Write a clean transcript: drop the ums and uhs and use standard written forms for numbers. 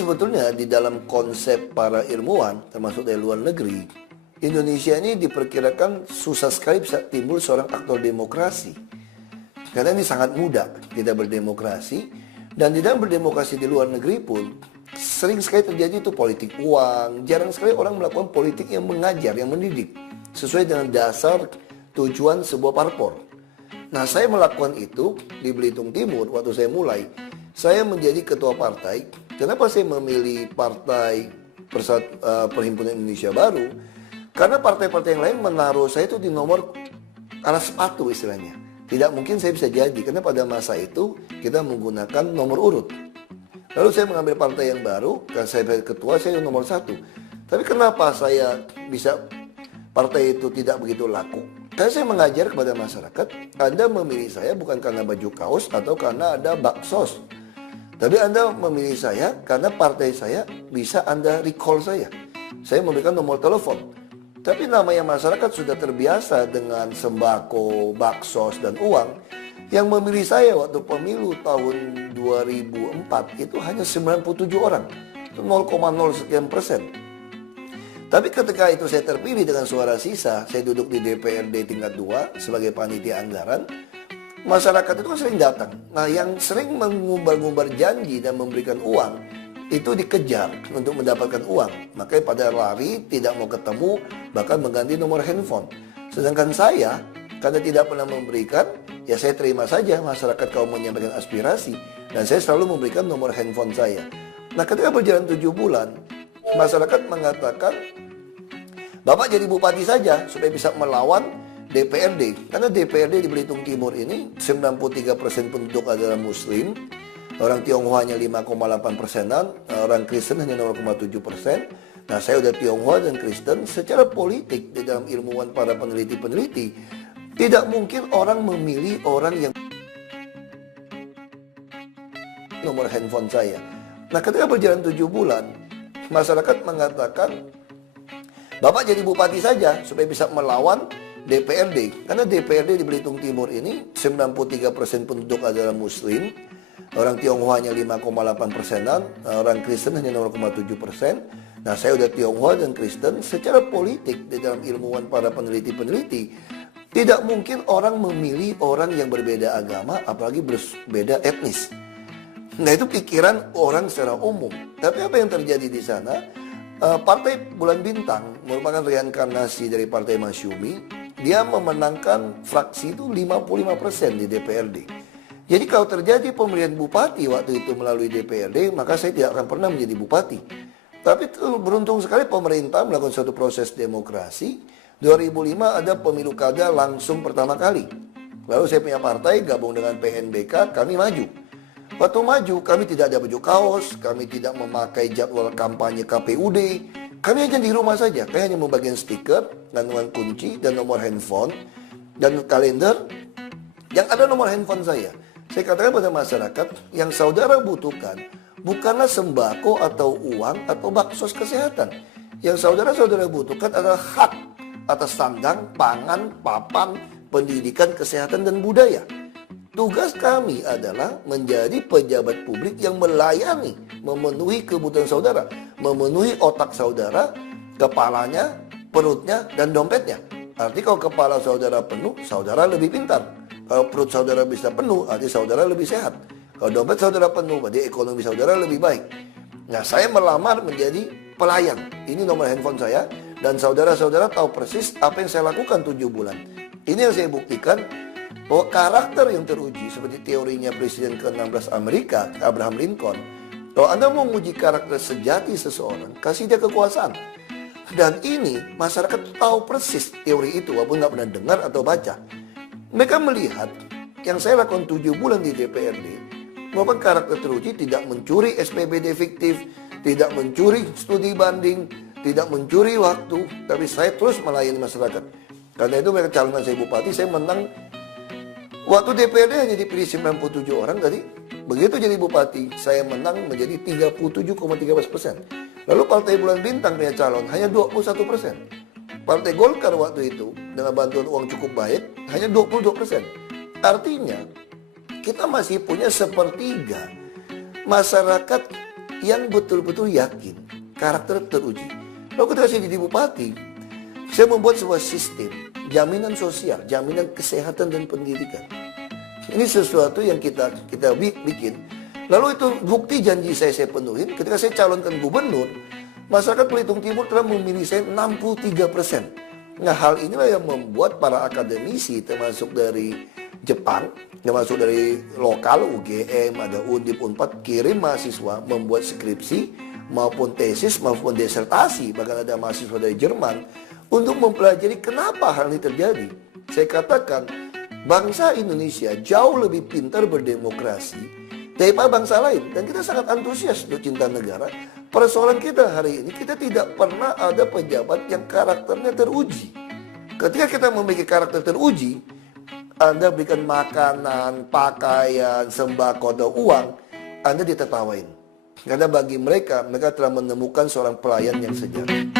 sebetulnya di dalam konsep para ilmuwan, termasuk dari luar negeri, Indonesia ini diperkirakan susah sekali bisa timbul seorang aktor demokrasi. Karena ini sangat mudah kita berdemokrasi, dan di dalam berdemokrasi di luar negeri pun, sering sekali terjadi itu politik uang, jarang sekali orang melakukan politik yang mengajar, yang mendidik, sesuai dengan dasar tujuan sebuah parpol. Nah, saya melakukan itu di Belitung Timur waktu saya mulai. Saya menjadi ketua partai. Kenapa saya memilih partai Perhimpunan Indonesia Baru? Karena partai-partai yang lain menaruh saya itu di nomor alas sepatu istilahnya. Tidak mungkin saya bisa jadi, karena pada masa itu kita menggunakan nomor urut. Lalu saya mengambil partai yang baru, karena saya ketua, saya nomor 1. Tapi kenapa saya bisa partai itu tidak begitu laku? Karena saya mengajar kepada masyarakat, Anda memilih saya bukan karena baju kaos atau karena ada baksos. Tapi Anda memilih saya karena partai saya bisa Anda recall saya. Saya memberikan nomor telepon. Tapi namanya masyarakat sudah terbiasa dengan sembako, baksos, dan uang. Yang memilih saya waktu pemilu tahun 2004 itu hanya 97 orang. Itu 0,0 sekian persen. Tapi ketika itu saya terpilih dengan suara sisa, saya duduk di DPRD tingkat 2 sebagai panitia anggaran. Masyarakat itu kan sering datang. Nah, yang sering mengumbar-ngumbar janji dan memberikan uang, itu dikejar untuk mendapatkan uang. Makanya pada lari, tidak mau ketemu, bahkan mengganti nomor handphone. Sedangkan saya, karena tidak pernah memberikan, ya saya terima saja masyarakat kalau menyampaikan aspirasi. Dan saya selalu memberikan nomor handphone saya. Nah, ketika berjalan 7 bulan, masyarakat mengatakan, Bapak jadi bupati saja supaya bisa melawan DPRD. Karena DPRD di Belitung Timur ini 93% penduduk adalah Muslim, orang Tionghoa hanya 5,8%, orang Kristen hanya 0,7%. Nah, saya udah Tionghoa dan Kristen. Secara politik di dalam ilmuwan para peneliti-peneliti, tidak mungkin orang memilih orang yang nomor handphone saya. Nah, ketika berjalan 7 bulan, masyarakat mengatakan, Bapak jadi bupati saja supaya bisa melawan DPRD. Karena DPRD di Belitung Timur ini 93% penduduk adalah Muslim, orang Tionghoa hanya 5,8%, orang Kristen hanya 0,7%. Nah, saya udah Tionghoa dan Kristen. Secara politik di dalam ilmuwan para peneliti-peneliti, tidak mungkin orang memilih orang yang berbeda agama, apalagi berbeda etnis. Nah, itu pikiran orang secara umum. Tapi apa yang terjadi di sana? Partai Bulan Bintang merupakan reinkarnasi dari Partai Masyumi. Dia memenangkan fraksi itu 55% di DPRD. Jadi kalau terjadi pemilihan bupati waktu itu melalui DPRD, maka saya tidak akan pernah menjadi bupati. Tapi beruntung sekali pemerintah melakukan suatu proses demokrasi. 2005 ada pemilu kada langsung pertama kali. Lalu saya punya partai, gabung dengan PNBK, kami maju. Waktu maju, kami tidak ada baju kaos, kami tidak memakai jadwal kampanye KPUD. Kami hanya di rumah saja, kami hanya membagikan stiker, gantungan kunci, dan nomor handphone, dan kalender, yang ada nomor handphone saya. Saya katakan pada masyarakat, yang saudara butuhkan, bukanlah sembako atau uang atau baksos kesehatan. Yang saudara-saudara butuhkan adalah hak atas sandang, pangan, papan, pendidikan, kesehatan, dan budaya. Tugas kami adalah menjadi pejabat publik yang melayani, memenuhi kebutuhan saudara, memenuhi otak saudara, kepalanya, perutnya, dan dompetnya. Arti kalau kepala saudara penuh, saudara lebih pintar. Kalau perut saudara bisa penuh, arti saudara lebih sehat. Kalau dompet saudara penuh, berarti ekonomi saudara lebih baik. Nah, saya melamar menjadi pelayan. Ini nomor handphone saya, dan saudara-saudara tahu persis apa yang saya lakukan 7 bulan. Ini yang saya buktikan, bahwa karakter yang teruji seperti teorinya Presiden ke-16 Amerika, Abraham Lincoln, kalau Anda mau menguji karakter sejati seseorang, kasih dia kekuasaan. Dan ini masyarakat tahu persis teori itu walaupun nggak pernah dengar atau baca. Mereka melihat yang saya lakukan 7 bulan di DPRD merupakan karakter teruji, tidak mencuri SPBD fiktif, tidak mencuri studi banding, tidak mencuri waktu, tapi saya terus melayani masyarakat. Karena itu mereka calonkan saya bupati, saya menang. Waktu DPRD hanya dipilih 97 orang tadi. Begitu jadi bupati, saya menang menjadi 37,13%. Lalu Partai Bulan Bintang punya calon hanya 21%. Partai Golkar waktu itu dengan bantuan uang cukup baik hanya 22%. Artinya kita masih punya sepertiga masyarakat yang betul-betul yakin, karakter teruji. Lalu ketika saya jadi bupati, saya membuat sebuah sistem jaminan sosial, jaminan kesehatan dan pendidikan. Ini sesuatu yang kita bikin. Lalu itu bukti janji saya penuhin. Ketika saya calonkan gubernur, masyarakat Belitung Timur telah memilih saya 63%. Nah, hal inilah yang membuat para akademisi termasuk dari Jepang, termasuk dari lokal UGM, ada Undip, Unpad, kirim mahasiswa membuat skripsi maupun tesis maupun disertasi. Bahkan ada mahasiswa dari Jerman untuk mempelajari kenapa hal ini terjadi. Saya katakan, bangsa Indonesia jauh lebih pintar berdemokrasi daripada bangsa lain. Dan kita sangat antusias untuk cinta negara. Persoalan kita hari ini, kita tidak pernah ada pejabat yang karakternya teruji. Ketika kita memiliki karakter teruji, Anda berikan makanan, pakaian, sembako, atau uang, Anda ditertawain. Karena bagi mereka, mereka telah menemukan seorang pelayan yang sejati.